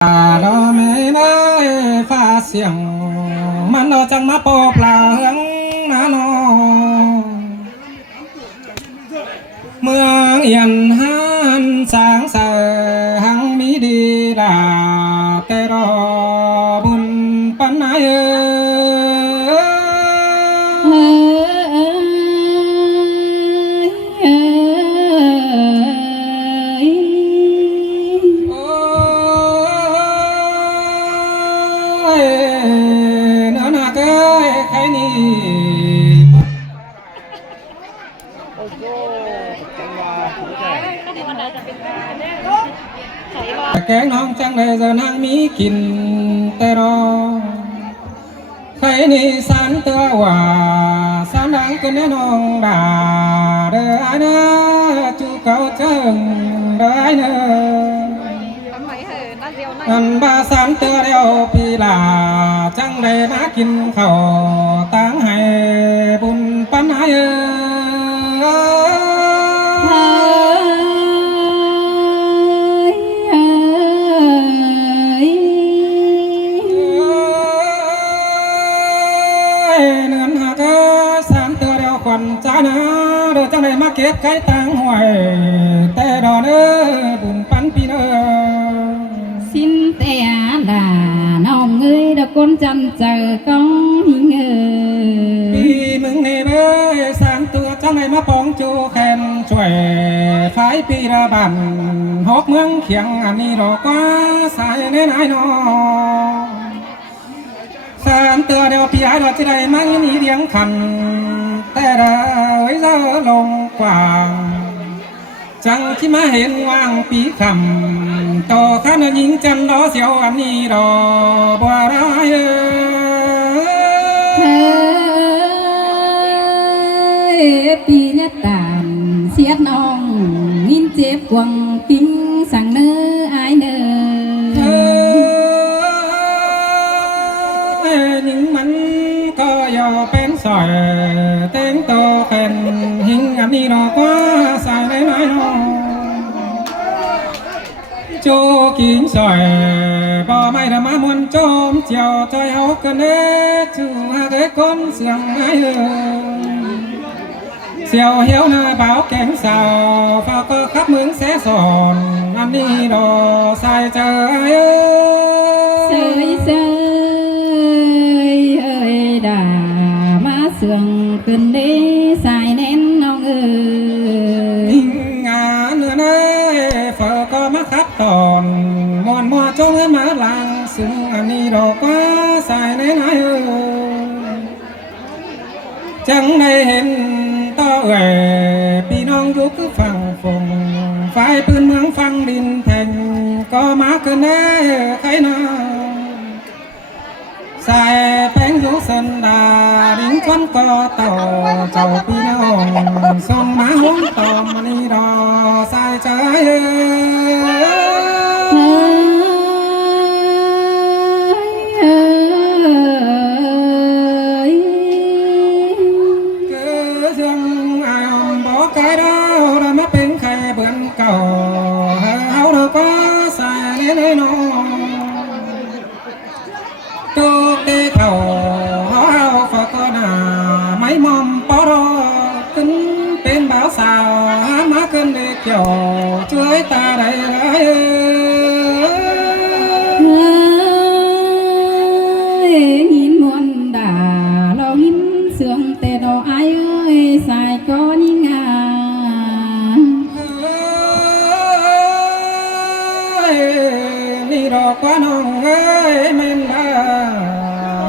đó mấy nơi pha xiềng mà nó chẳng mà bọc là hướng nó mưa yên han sáng sờ hăng mỹ đi là tê rò buồn pan ai nó là cái ni cái nong chẳng để giờ nang mỹ kín tê rò cái ni san tơ hòa san đang cái nong đà đờ ai nơ chú cầu chân đờ ai nơ anh ba san tơ đeo pi là chẳng để má kín khẩu táng hay bùn pan ai cha na đồ chẳng này mà kết cái tang hoài tê đò nơ bùn pan pi nơ xin tè là nòng ngươi đã con chăn chờ con ngờ pi mừng nè bơ sáng tua chẳng này mà bóng chu khen chòe phái pi ra bàn hốc mương khiêng anh đi đò quá sai nên ai nó sáng tua đeo pi ai đò chỉ đây mang đi điếng khănแต่ดาวไว้เจ้าลงกว่างจังที่มาเห็นว่างปีคำต่อข้าเนื้อหญิงจันรอเสียวอันนี้รอบัวร้ายปีnhất tàn xiết nong nghìn chếp quăng kính sang nơ ai nơ những mảnh có gió bên sỏi tiếng to khen hình anh đi nó quá sai đấy nói nó cho kín sỏi bò mai đã má muốn trôm chiều trời hấu cơn đế chú hai cái con sương ai siêu hiếu nơi báo kén sao pha cơ khắp mướn xé sòn anh đi đò sai trời sơi sơi ơi đà má sương cơn đế sai nén nong ơi ngà nửa nơi phở có mắt khắp tòn mòn mò trông ấy má làng sương anh đi đò quá sai nén ai chẳng đây hình to ơi pi nong giúp cứ phẳng phồng phải bươn mương phăng đinh thành có má cơn đế thấy nó sai bén rú sân đà đến quán co tàu chầu pi nong sông má hốn tòm đi đò sai trái cứ dương ai hòm bỏ cái đó đã mất bên khay bươn cầu háo đâu có sai đến đây nó tu tê thầu hóa hao phật con mấy mầm bó đo kính bên báo xào má cơn đi kiểu chuối ta đây nhìn muôn đà lo nghìn sương tê đồ ai ơi sai có những đi đò quá nong ơi men là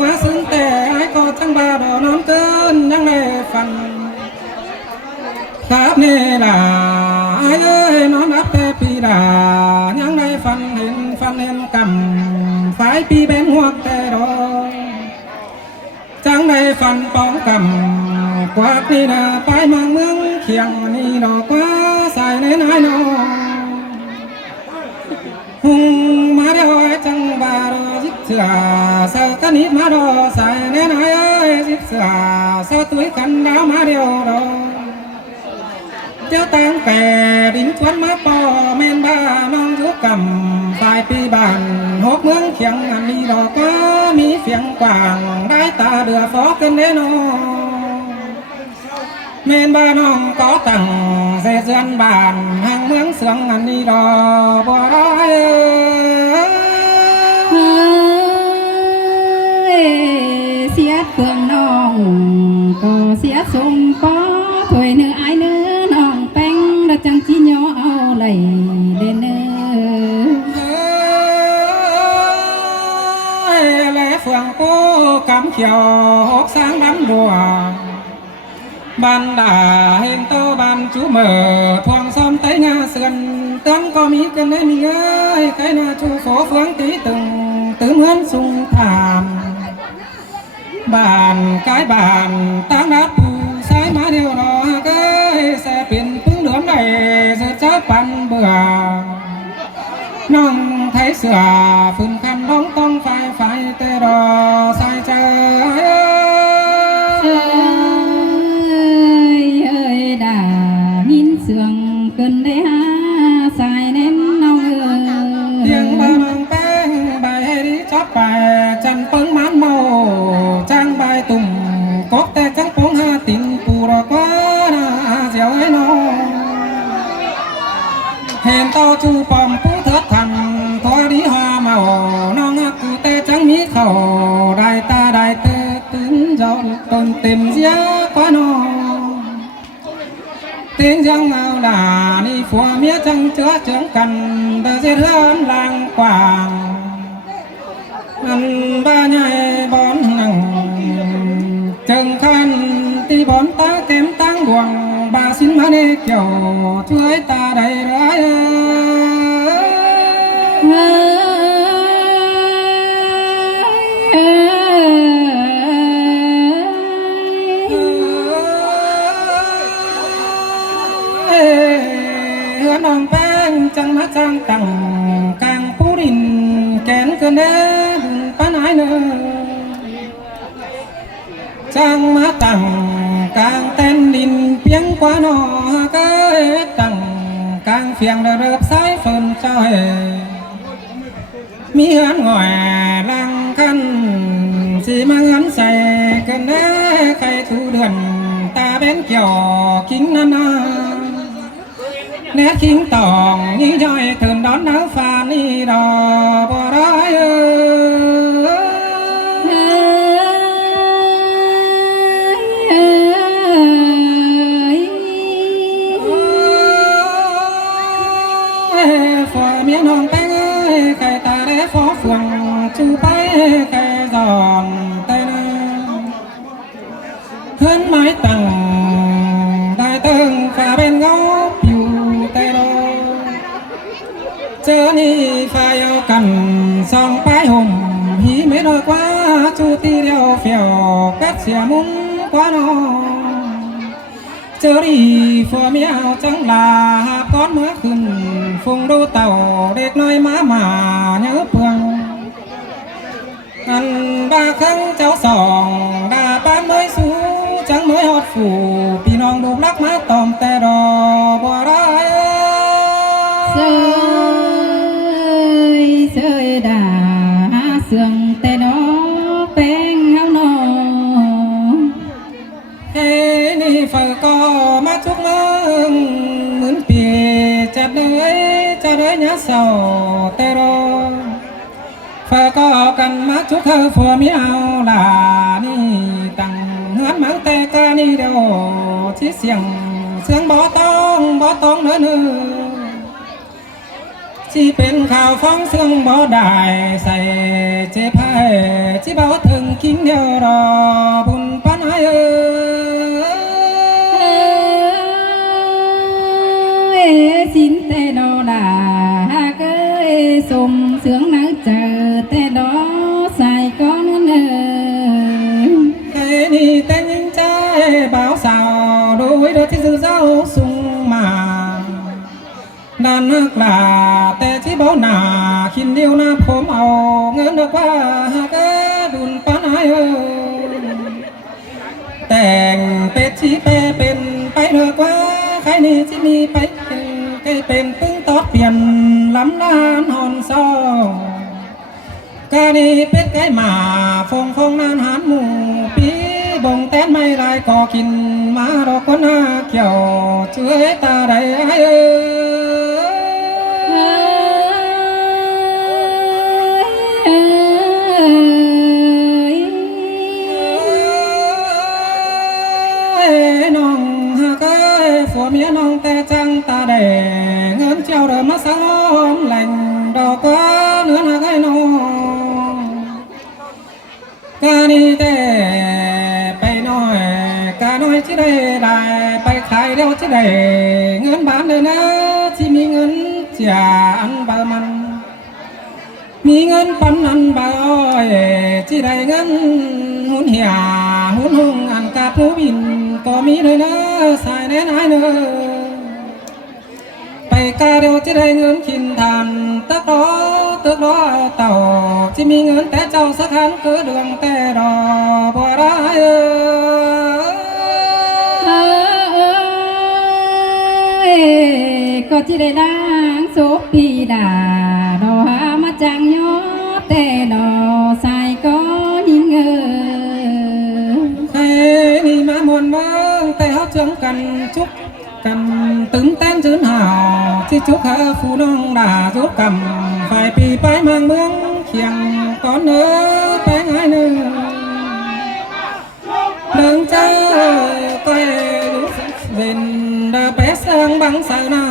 má xứng tè ai có chẳng ba đồ non cơn nhang này phần khắp nè là ai ơi nó đáp tê pi đà nhang này phần hình cầm phải pi bên hoặc tê đồ chẳng này phần bóng cầm quạt đi là phải mang mương khiêng đi đò quá sai nên ai nó hùng má đeo chẳng bà đồ giúp sửa sao cái nít má đồ sai nên ai ơi giúp sửa sao túi khăn đá má đeo đồ ยวตั้งแต่ดินชวนมาปอแม่นบ้าน้องยุกำฝ่ายปีบ้านหกเมืองเขียงอันนี้ดอกก็มีเสียงกว้างได้ตาเดือฟอกันแน่นอนแม่นบ้าน้องก็ตั้งเสียนบ้านห่างเมืองเสืองอันนี้ดอกบ่ได้เสียเฟืองน้องก็เสียสมปอถวยเนื้อไอเนื้อน้องแป้งระจังจีย่อเอาไหลเด่นเนื้อและเฟืองโก้กำเขียวหกสร้างบันดัวบันดาเห็นโตบันจูเมอทวงซ้อมไตงาเสือนเตือนก็มีกันได้มีเอ้ยใครน่าชูโสเฟืองตีตึงตื่นเหมือนสุงถามบ้านกายบ้านตั้งรับผู้สายมาเดียวรอเก้ยแสเป็นพึ่งเหลือมได้เสือจ้าปันเบื่อน้องไทยเสือฝืนคำน้องต้องไฟแต่รอใส่ใจด่ายินเสืองเกินได้หาสายแน่นน้องเพียงบ้านองแป้งใบดีจับไปจันเปิ้งมันเมาจังใบตุ่มกบแต่จังปงหาติ่งปูรอกว่านาเสียวให้น้องเห็นเต้าจูปอมผู้เถิดทันทอดีหอเมาน้องกูแต่จังมีเข่าได้ตาได้เตะตื่นจอดต้นเต็มเสียกว่าน้องtiếng giang mau là ni phùa mía trăng chứa trưởng cần đời giết hơn làng quảng ăn ba nhai bón nằng chừng khăn ti bón ta kém tăng buồng bà xin má đi kiểu chuối ta đầy rãiน้องแป้งจังมาจังตังกลางผู้ดินแกนเกินเด้ป้าไหนเนอจังมาตังกลางเต้นดินเพียงกว่าหนอเกยตังกลางเฟียงเดือบสายฝนเจ้ามีเหือนง่อยลังคันสีมาเงินใส่กันเด้ใครทูเดือนตาเป็นเกี่ยวกิ้งนานาแน่ทิ้งตองยิ่งย่อยเถินดอนน้ำฟ้านี่ดอกบ่ร้ายฝอเมียน้องแป้งไก่ตาได้ฝอฝวงจูไปไก่จอนเต้นเพื่อนไม้ตั้งได้ตึงฟ้าเป็นเงาเจอนี่ไฟเอากันส่องไปห่มหีไม่น้อยกว่าจูตีเดียวเฟียวกัดเสียมุ้งกว่าน้องเจอดีฟัวเมียเอาจังลาก้อนเมื่อขึ้นฟงดูเต่าเด็กน้อยมาเนื้อเปลืองอันบ้าครั้งเจ้าสองด่าป้านเมื่อยสูจังเมื่อยหอดฝูพี่น้องดูรักมาตอมแต่รอบัวร้ายเสยด่าเสื่องแต่ดอแป้งเฮาหนอเฮ้นี่ฝนก็มาทุกเมืองเหมือนปีจะเลยยะเศร้าแต่รอฝนก็กันมาทุกเธอฝัวมีเอาลานี่ตั้งเฮือนมังแต่กานี่เดียวที่เสียงบ่ต้องเนื้อที่เป็นข่าวฟ้องเสื่องบ่ได้ใส่เจ็บให้ที่เบาถึงกิ้งเดียวรอบุญปันให้สินแต่ดอด่าเกยสมเสื่องนักเจอแต่ดอใส่ก้อนเนื้อใครนี่แต่ยิ่งใจเบาสาวโดยเดือดที่สื่อเจ้าสุ่งมาด้านนักลาแต่ที่เบาหนาขินเดียวนะผมเอาเงินนักว่าหากดุนปันให้แต่งเป็ดชี้เป็นไปเถอะว่าใคร นี่ที่มีไปใกล้เป็นปึ้งตอดเปลี่ยนลำนานหอนเศร้ากานีเป็ดไก่หมาฟงฟงนานหานหมูปีบงแต้นไม่ลายก็กินมาดอกก็น่าเกี่ยวเชื่อตาใดน้องหากผัวเมียน้องแต่จังตาแดงเงินเจ้าเดิมมาซ้อนแหล่งดอกก็เนื้อหากน้องกานีแต่ไปน้อยกาน้อยที่ได้ได้ไปขายเดียวที่ได้เงินบาทเลยนะที่มีเงินเจียอันบามันมีเงินปันอันบาอ้อยที่ได้เงินหุ่นเหี่ยหุ่นหงอันกาผู้บินก็มีเลยนะสายแน่นายเนอไปกาเดียวที่ได้เงินกินทานตึกรอเต่าที่มีเงินแต่เจ้าสักคันคือดวงแต่ดอกบัวร้ายก็จะได้ล้างโซปีดาดอหามาจังยอแต่ดอใส่ก็ยิงใครนี่มามวนเมืองแต่เขาเชื่อมกันชุกกันตึงเต้นจืนห่าวที่ชุกหาฟูน้องด่าชุกกำฝ่ายปีไปเมืองเคียงก่อนเนื้อแป้งให้เนื้อเดินเจ้าก็เว้นดาเปสร้างบังสาน้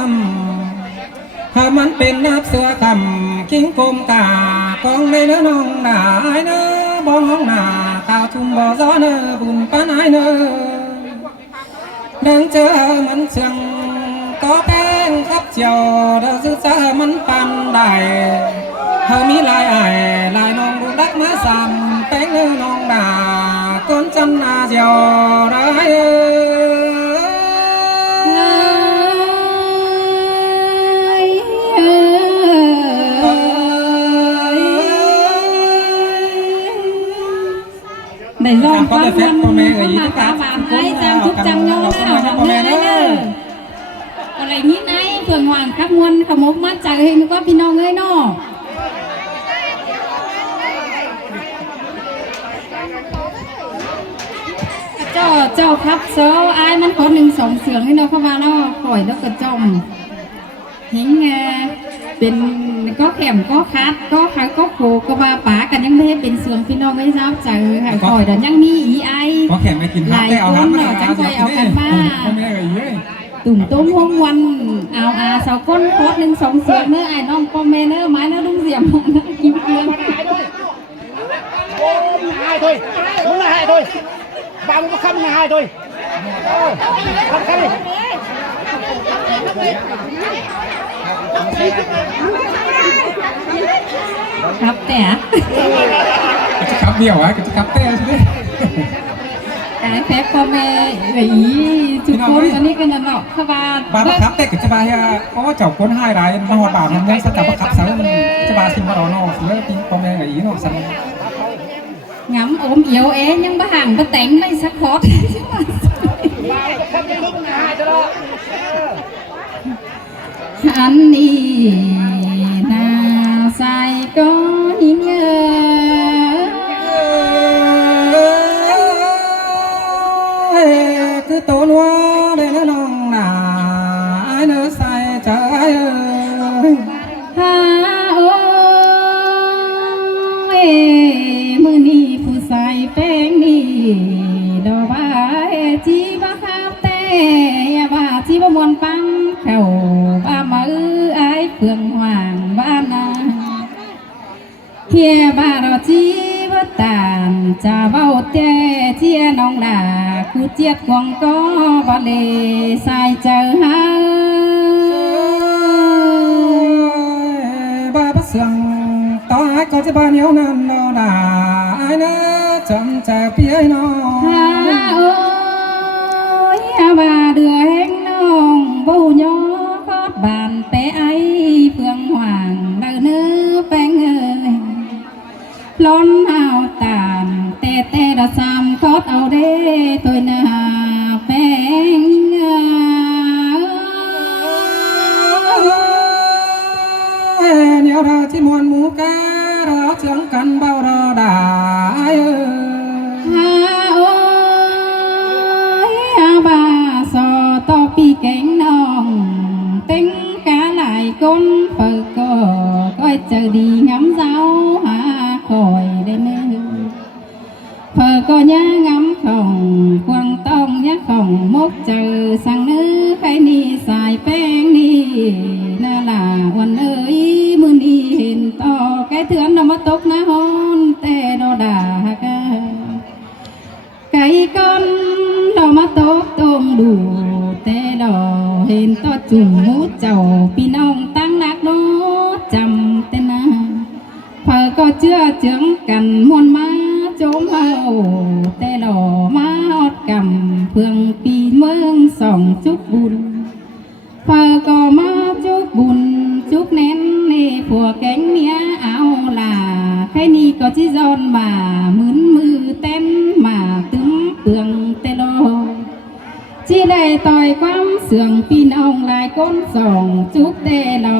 ำหามันเป็นนับเสือคำกิ้งกลมกากองในเนื้อน้องด่าเนื้อบ้องห้องหน้าข่าวทุ่มบ่อซ้อเนื้อบุญป้านไอเนื้อเดินเจอมันเชียงก็แป้งครับเจียวเดินซื้อเจอมันปันได้เธอมีลายไอลายน้องดูดักมาสามแป้งเนื้อน้องด่าก้นจันนาเจียวได้ได้ลองฟังมันมาตาบานให้จำทุกจำย้อนแล้วทำเนื้อเลยเนอะอะไรนี้ไงเพื่อนหวานขับมวนขมกมาจากเห็นก็พี่น้องเลยเนาะเจ้าครับเซอไอ้มันขอ1-2เสียงให้เนาะเข้ามาเนาะปล่อยแล้วก็จมเห็นไงเป็นก็แข็มก็คัดก็คัดก็โขก็บาป๋ากันยังไม่ให้เป็นเสืองพี่น้องไม่ทราบใจค่ะก่อยเดี๋ยวยังมีอีไอก็แข็มไม่กินหลายคนเนาะจังคอยเอากันมาตุ่มต้มห้องวันเอาสาวก้นโคตร1-2เสียงเนื้อไอ้น้องปอมเมเนื้อไม้เนื้อดุ้งเสียมกินเกลือhai thôi đúng là hai thôi ba mươi khăm là hai thôi khăm đi ครับแต่จะขับเดียวอ่ะจะขับเต้ใช่ไหมแต่แพ้พ่อแม่ไอ้จุกคนตอนนี้กันเนาะขบาบ้านขับเต้กับจะบายเพราะว่าเจ้าคนให้ไรมาหัวบาปมันยังสักกับขับสังจะบาชิมมาเราเนาะเลิกกินพ่อแม่ไอ้เนาะสังงำอมเอียวยังบ้านก็แต่งไม่สักคอร์ดอันนี้นาใส่ก็ยิ่งคือตัวนัวได้แล้วน้องหนาไอ้เนื้อใส่ใจฮาโอ้ยมือนี้ผู้ใส่แป้งนี่ดอกว่าจีบ้าข้าวแต่ยาบ้าจีบ้ามวนปังแถวบ้ามือไอ้เฟืองห่างบ้านนาเฮียบ้าเราจีบ้าตานจะเบาแต่เจียน้องด่าคือเจียดกวงก็บ่เลยใส่เจอหาบ้าบ้าเสียงต่อไอ้ก็จะบ้าเหนียวนั่นนอด่าไอ้เนื้อจำใจพี่ไอ้น้องฮาโอ้ยบ้าเดือแห้งน้องบูยอก็บานแต่ไอ้เฟืองห่างเดินเนื้อแป้งเอ้ยล้นเอาตามแต่ดอกซ้ำคอดเอาเด้ตัวหน้าแป้ง ราที่มวลหมูกะรอเชียงกันเบารอได้ฮาโอ้ยอาบาสอต่อปีแกงน้องเต็งกาหลายคนเปิดก็ก้อยเจอดีงำเจ้าหาคอยได้เนื้อเปิดก็ย่างำของควงต้องย่าของมกเจอสั่งเนื้อใครนี่สายแป้งนี่น่าละวันเอ้ยมือนี้เห็นต่อแกเถื่อนนำมาตกน้าฮ้อนแต่ดอดากะไก่ก้อนเรามาตกตรงดูแต่ดอเห็นต่อจุ่มมูเจ้าพี่น้องตั้งนักโนจำแต่นาเผอก็เชื่อเจืองกันมวนมาโจมเอาแต่ดอมาอดกำเพื่องปีเมืองส่องจุกบุญเผอก็มาจุกบุญจุกเน้นนี่ผัวแก๊งเมียเอาล่ะใครนี่ก็จิจอนมามือเต้นมาตึงเปลืองแต่ดอที่ได้ต่อยความเสื่องพี่น้องหลายคนส่องจุกแต่เรา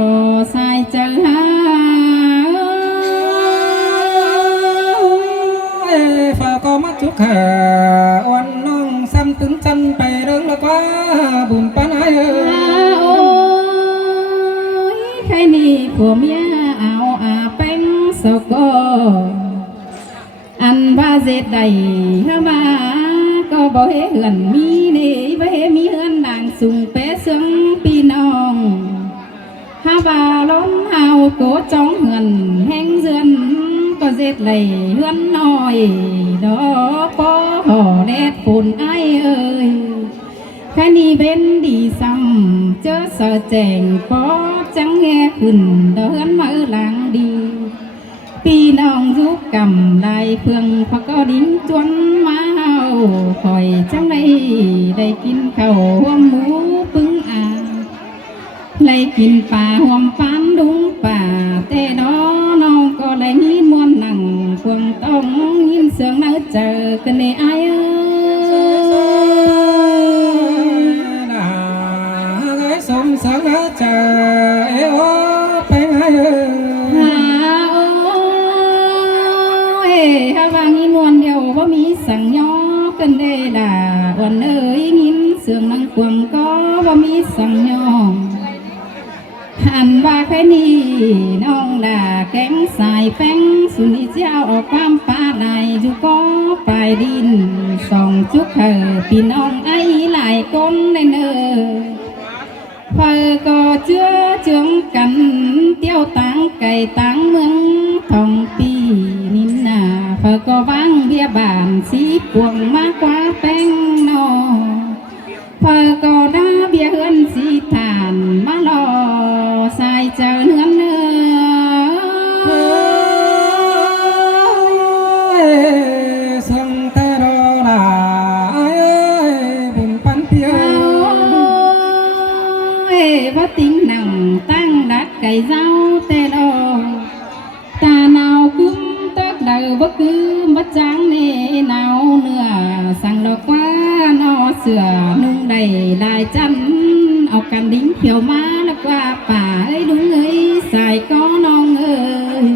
สายเจอหาฝากก็มาจุกหาวันน้องซ้ำตึงจันไปเรื่องละกว่าบุญปานายโอ้ยใครนี่ผัวเมียเอาอาเป็นสกออันว่าเจ็ดใดฮามาก็บ่เห็นมีนี่บ่เห็นมีเฮือนนางสุงเปเสืองพี่น้องฮาบาล้มเฮาโกจ้องเฮือนแห้งเรือนก็เจ็ดไหลเฮือนน้อยดอกปอห่อแดดฝนไอเอ้ยแค่นี้เป็นดีซ้ำเจอเสอแจงปอจังแง่ขึ้นเดินมาหลังดีพี่น้องยุกกำลายเพื่องพะก็ดิ้นจวนมาเฮาคอยจังได้กินข้าวหัวหมูปึ้งอาได้กินปลาหัวปานดุงป่าแต่ดอน้องก็ได้ยินมวนหนังควงต้องยินเสียงน่าเจอกันในไอเอ้ยสมสังน่าเจอเอโอเป็นไงฮาวางอีนวลเดียวว่ามีสั่งย่อกันได้ด่าวันเอ้ยยินเสียงนังควงก็ว่ามีสั่งย่อหันว่าใครนี่น้องด่าแก๊งสายแป้งสุนิเจ้าออกความปลาไหลอยู่ก็ปลายดินส่องจุกเธอพี่น้องไอ้หลายคนในเนอเพื่อก็เชื่อเจืองกันเตี้ยวตังไก่ตังเมืองทองปีนินนาเพื่อก็วางเบียบานสีพวงมากกว่าแป้งนอเพื่อก็ได้เบียเฮือนสีฐานมาลอสายเจอเนื้อเนื้อสังเตโรลาบุญปันเปียวว่าติ้งหนังตั้งดักไก่เจ้าแต่ดอตาหนาวคุ้มตักเดือบ่คือบ่จังเน่หนาวเนื้อสั่งดอกว่านอเสือนุ่งได้ลายจันเอากันดิ้งเขียวมาแล้วกว่าป่าเอ้ยดุงเอ้ยสายก็น้องเอ้ย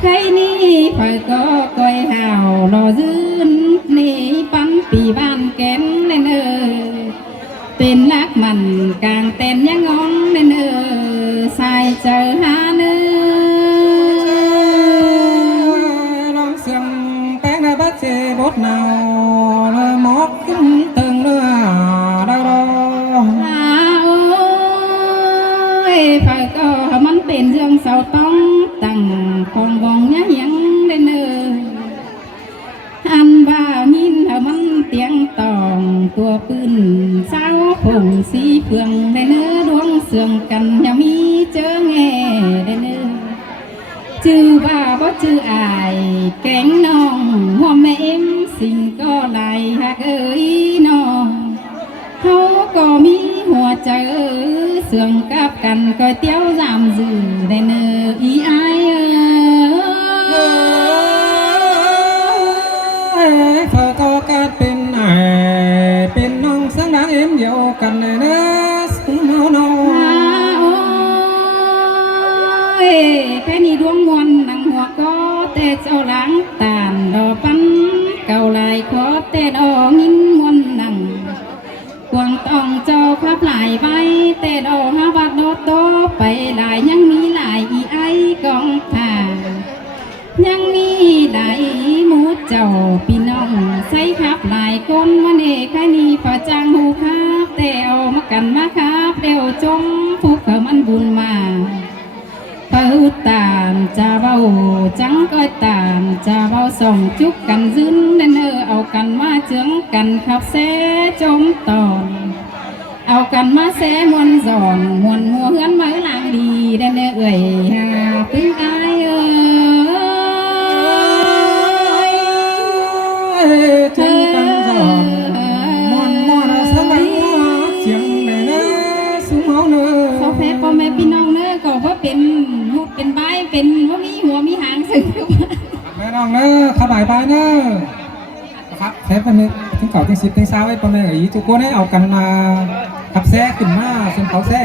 ใครนี่ฝ่ายก็ก้อยห่าวรอยืนนี่ปั้นปีบ้านแก่นเน่เป็นนักมันกลางเต้นยังงอนเนอสายเจอหาเนื้อลองเสียงแป้งบัดเจบดหนาวหมอกขึ้นตึงเนื้อดาวโอ้ยฝ่ายก็มันเป็นเรื่องเศร้าต้องตั้งของวงยังเนออันบ่ามินมันเตียงตองตัวปืนสาวผงสีเฟืองได้เนื้อดวงเสื่องกันยังมีเจอแง่ได้เนื้อชื่อบ่าบ่ชื่ออายแกงน้องหัวแม่เอ็มสิ่งก็ไหลหักเอ้ยน้องเขาก็มีหัวใจเสื่องกับกันก็เตี้ยวจามจื้อได้เนื้ออีอายเธอก็กาดเป็นเป็นน้องสังนางเอ็มเดียวกันเลยนะสุมาโน เจ้าหลังตานดอปันเก่าลายขอแต่ดองินมวนหนังกวางต้องเจ้าขับหลายใบแต่ดอกหาบัดโดดโตไปหลายยังมีหลายอีไอกองผ่ายังมีหลายหมูเจ้าพี่น้องใส่ขับหลายคนวันเอกนี่พอจังหูครับแต่เอามากันมาครับเร็วจงผู้เขามันบุญมาเปิดตามจะเบาจังก็ตามจะเบาส่องจุกกันซึนเนอเอากันมาเจืองกันขับแซ่จมตอนเอากันมาแซ่มวนสอนมวนมัวเฮือนไม้ลางดีเนอเอ่ยหาพึ่งอายจังกันสอนมอนมอนสังกันเสียงแม่นะสุมเอาเนอ เขาแพ้พ่อแม่พี่น้องเนอก็ว่าเป็นหุบเป็นใบเป็นว่ามีหัวมีหางสึง แม่น้องเนอขบายไปเนอครับแซ่บนึงถึงเก่าถึง10ถึง20ไว้พ่อแม่อีทุกคนให้เอากันมาขับแซ่ขึ้นมาส่วนเขาแซ่